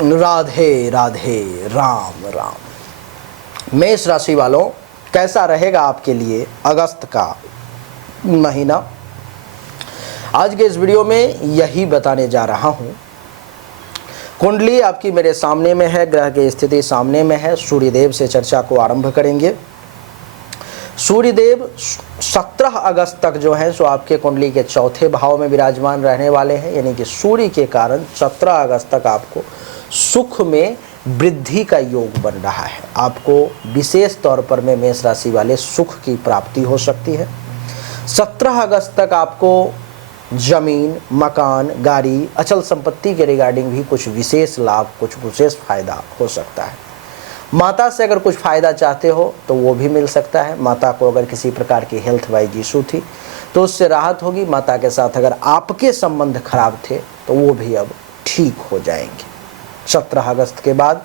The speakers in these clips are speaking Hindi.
राधे राधे, राम राम। मेष राशि वालों, कैसा रहेगा आपके लिए अगस्त का महीना? आज के इस वीडियो में यही बताने जा रहा हूं। कुंडली आपकी मेरे सामने में है, ग्रह की स्थिति सामने में है। सूर्यदेव से चर्चा को आरंभ करेंगे। सूर्यदेव 17 अगस्त तक जो है सो आपके कुंडली के चौथे भाव में विराजमान रहने वाले हैं, यानी कि सूर्य के कारण 17 अगस्त तक आपको सुख में वृद्धि का योग बन रहा है। आपको विशेष तौर पर में मेष राशि वाले सुख की प्राप्ति हो सकती है। 17 अगस्त तक आपको जमीन, मकान, गाड़ी, अचल संपत्ति के रिगार्डिंग भी कुछ विशेष लाभ, कुछ विशेष फायदा हो सकता है। माता से अगर कुछ फ़ायदा चाहते हो तो वो भी मिल सकता है। माता को अगर किसी प्रकार की हेल्थ वाइज इशू थी तो उससे राहत होगी। माता के साथ अगर आपके संबंध खराब थे तो वो भी अब ठीक हो जाएंगे। 17 अगस्त के बाद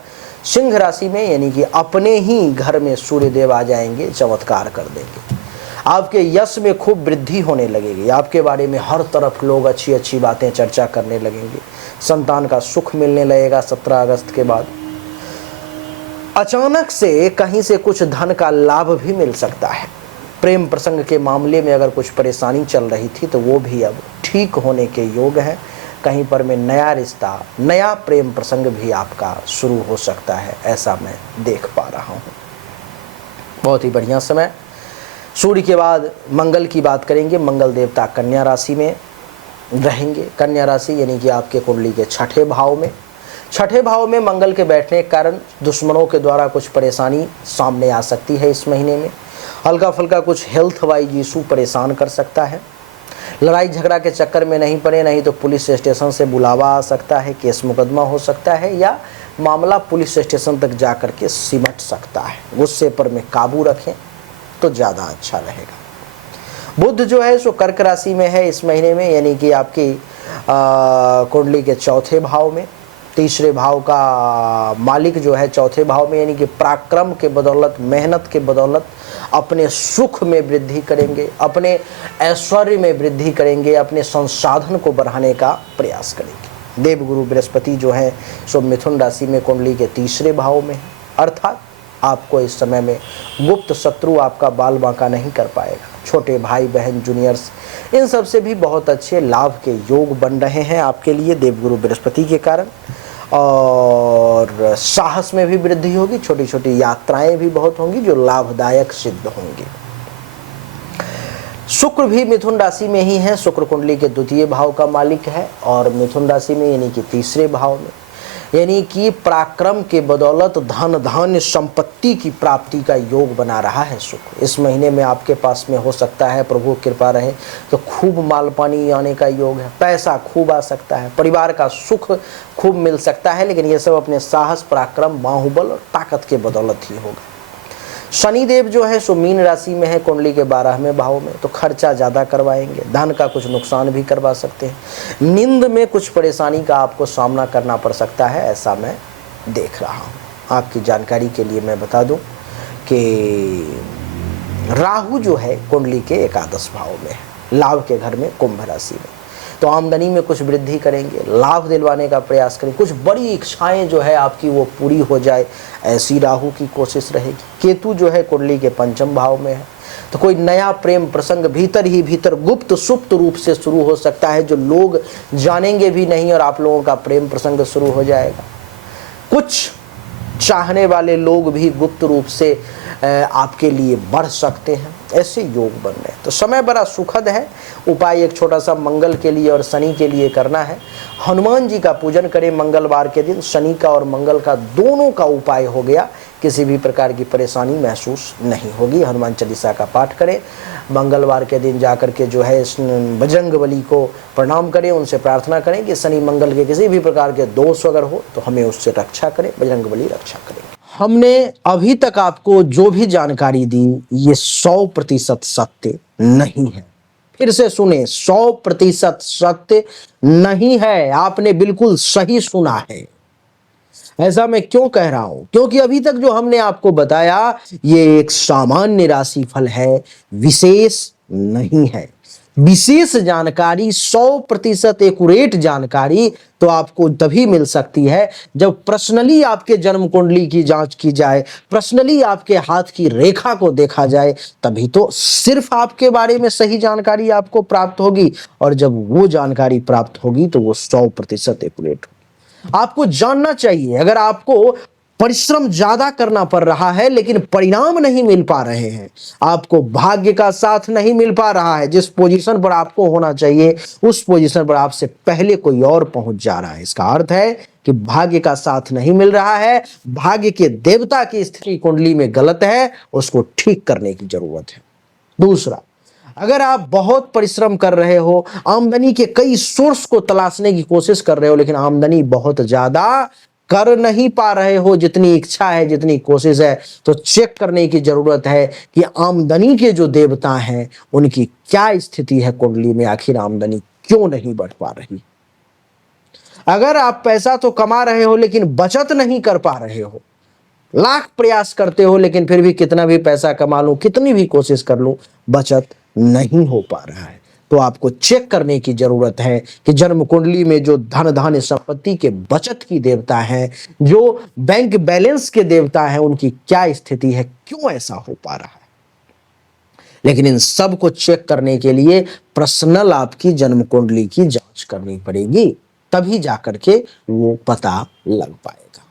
सिंह राशि में, यानी कि अपने ही घर में सूर्यदेव आ जाएंगे, चमत्कार कर देंगे। आपके यश में खूब वृद्धि होने लगेगी। आपके बारे में हर तरफ लोग अच्छी अच्छी बातें चर्चा करने लगेंगे। संतान का सुख मिलने लगेगा 17 अगस्त के बाद। अचानक से कहीं से कुछ धन का लाभ भी मिल सकता है। प्रेम प्रसंग के मामले में अगर कुछ परेशानी चल रही थी तो वो भी अब ठीक होने के योग है। कहीं पर में नया रिश्ता, नया प्रेम प्रसंग भी आपका शुरू हो सकता है, ऐसा मैं देख पा रहा हूँ। बहुत ही बढ़िया समय। सूर्य के बाद मंगल की बात करेंगे। मंगल देवता कन्या राशि में रहेंगे। कन्या राशि यानी कि आपके कुंडली के छठे भाव में। छठे भाव में मंगल के बैठने के कारण दुश्मनों के द्वारा कुछ परेशानी सामने आ सकती है। इस महीने में हल्का फुल्का कुछ हेल्थ वाइज इशू परेशान कर सकता है। लड़ाई झगड़ा के चक्कर में नहीं पड़े, नहीं तो पुलिस स्टेशन से बुलावा आ सकता है, केस मुकदमा हो सकता है, या मामला पुलिस स्टेशन तक जा कर के सिमट सकता है। गुस्से पर में काबू रखें तो ज़्यादा अच्छा रहेगा। बुध जो है सो कर्क राशि में है इस महीने में, यानी कि आपकी कुंडली के चौथे भाव में। तीसरे भाव का मालिक जो है चौथे भाव में, यानी कि पराक्रम के बदौलत, मेहनत के बदौलत अपने सुख में वृद्धि करेंगे, अपने ऐश्वर्य में वृद्धि करेंगे, अपने संसाधन को बढ़ाने का प्रयास करेंगे। देवगुरु बृहस्पति जो है सो मिथुन राशि में कुंडली के तीसरे भाव में, अर्थात आपको इस समय में गुप्त शत्रु आपका बाल बांका नहीं कर पाएगा। छोटे भाई बहन, जूनियर्स, इन सब से भी बहुत अच्छे लाभ के योग बन रहे हैं आपके लिए देवगुरु बृहस्पति के कारण। और साहस में भी वृद्धि होगी। छोटी छोटी यात्राएं भी बहुत होंगी जो लाभदायक सिद्ध होंगी। शुक्र भी मिथुन राशि में ही है। शुक्र कुंडली के द्वितीय भाव का मालिक है और मिथुन राशि में, यानी कि तीसरे भाव में, यानी कि पराक्रम के बदौलत धन धान्य संपत्ति की प्राप्ति का योग बना रहा है शुक्र। इस महीने में आपके पास में हो सकता है, प्रभु कृपा रहे तो खूब माल पानी आने का योग है। पैसा खूब आ सकता है, परिवार का सुख खूब मिल सकता है, लेकिन ये सब अपने साहस, पराक्रम, बाहुबल और ताकत के बदौलत ही होगा। शनिदेव जो है सो मीन राशि में है कुंडली के 12वें भाव में, तो खर्चा ज़्यादा करवाएंगे, धन का कुछ नुकसान भी करवा सकते हैं। नींद में कुछ परेशानी का आपको सामना करना पड़ सकता है, ऐसा मैं देख रहा हूँ। आपकी जानकारी के लिए मैं बता दूं कि राहु जो है कुंडली के 11 भाव में है, लाभ के घर में, कुंभ राशि में, तो आमदनी में कुछ वृद्धि करेंगे, लाभ दिलवाने का प्रयास करेंगे। कुछ बड़ी इच्छाएं जो है आपकी वो पूरी हो जाए, ऐसी राहु की कोशिश रहेगी। केतु जो है कुंडली के 5वें भाव में है, तो कोई नया प्रेम प्रसंग भीतर ही भीतर गुप्त सुप्त रूप से शुरू हो सकता है, जो लोग जानेंगे भी नहीं और आप लोगों का प्रेम प्रसंग शुरू हो जाएगा। कुछ चाहने वाले लोग भी गुप्त रूप से आपके लिए बढ़ सकते हैं, ऐसे योग बन रहे हैं। तो समय बड़ा सुखद है। उपाय एक छोटा सा मंगल के लिए और शनि के लिए करना है। हनुमान जी का पूजन करें मंगलवार के दिन। शनि का और मंगल का दोनों का उपाय हो गया, किसी भी प्रकार की परेशानी महसूस नहीं होगी। हनुमान चालीसा का पाठ करें। मंगलवार के दिन जाकर के जो है बजरंगबली को प्रणाम करें, उनसे प्रार्थना करें कि शनि मंगल के किसी भी प्रकार के दोष अगर हो तो हमें उससे रक्षा करें, बजरंगबली रक्षा करें। हमने अभी तक आपको जो भी जानकारी दी ये 100% सत्य नहीं है। फिर से सुने, 100% सत्य नहीं है। आपने बिल्कुल सही सुना है। ऐसा मैं क्यों कह रहा हूं? क्योंकि अभी तक जो हमने आपको बताया ये एक सामान्य राशि फल है, विशेष नहीं है। विशेष जानकारी, 100% एक्यूरेट जानकारी तो आपको तभी मिल सकती है जब पर्सनली आपके जन्म कुंडली की जांच की जाए, पर्सनली आपके हाथ की रेखा को देखा जाए, तभी तो सिर्फ आपके बारे में सही जानकारी आपको प्राप्त होगी। और जब वो जानकारी प्राप्त होगी तो वो 100% एक्यूरेट होगी। आपको जानना चाहिए, अगर आपको परिश्रम ज्यादा करना पड़ रहा है लेकिन परिणाम नहीं मिल पा रहे हैं, आपको भाग्य का साथ नहीं मिल पा रहा है, जिस पोजीशन पर आपको होना चाहिए उस पोजीशन पर आपसे पहले कोई और पहुंच जा रहा है, इसका अर्थ है कि भाग्य का साथ नहीं मिल रहा है, भाग्य के देवता की स्थिति कुंडली में गलत है, उसको ठीक करने की जरूरत है। दूसरा, अगर आप बहुत परिश्रम कर रहे हो, आमदनी के कई सोर्स को तलाशने की कोशिश कर रहे हो, लेकिन आमदनी बहुत ज्यादा कर नहीं पा रहे हो जितनी इच्छा है, जितनी कोशिश है, तो चेक करने की जरूरत है कि आमदनी के जो देवता हैं उनकी क्या स्थिति है कुंडली में, आखिर आमदनी क्यों नहीं बढ़ पा रही। अगर आप पैसा तो कमा रहे हो लेकिन बचत नहीं कर पा रहे हो, लाख प्रयास करते हो लेकिन फिर भी कितना भी पैसा कमा लूं, कितनी भी कोशिश कर लूं, बचत नहीं हो पा रहा है, तो आपको चेक करने की जरूरत है कि जन्म कुंडली में जो धन धान्य संपत्ति के बचत की देवता है, जो बैंक बैलेंस के देवता है, उनकी क्या स्थिति है, क्यों ऐसा हो पा रहा है। लेकिन इन सब को चेक करने के लिए पर्सनल आपकी जन्म कुंडली की जांच करनी पड़ेगी, तभी जाकर के वो पता लग पाएगा।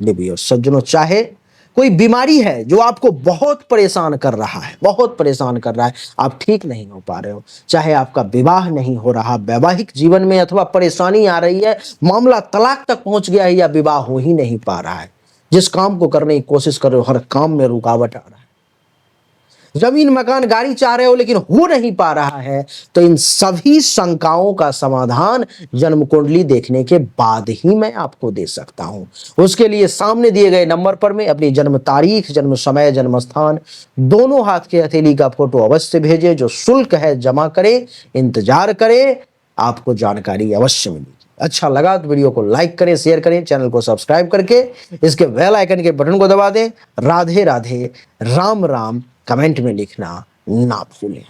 देवियों सज्जनों, चाहे कोई बीमारी है जो आपको बहुत परेशान कर रहा है, बहुत परेशान कर रहा है, आप ठीक नहीं हो पा रहे हो, चाहे आपका विवाह नहीं हो रहा, वैवाहिक जीवन में अथवा परेशानी आ रही है, मामला तलाक तक पहुंच गया है या विवाह हो ही नहीं पा रहा है, जिस काम को करने की कोशिश कर रहे हो हर काम में रुकावट आ रहा है, जमीन मकान गाड़ी चाह रहे हो लेकिन हो नहीं पा रहा है, तो इन सभी शंकाओं का समाधान जन्म कुंडली देखने के बाद ही मैं आपको दे सकता हूं। उसके लिए सामने दिए गए नंबर पर में अपनी जन्म तारीख, जन्म समय, जन्म स्थान, दोनों हाथ के हथेली का फोटो अवश्य भेजें। जो शुल्क है जमा करें, इंतजार करें, आपको जानकारी अवश्य मिलेगी। अच्छा लगा तो वीडियो को लाइक करें, शेयर करें, चैनल को सब्सक्राइब करके इसके बेल आइकन के बटन को दबा दें। राधे राधे, राम राम कमेंट में लिखना ना भूलें।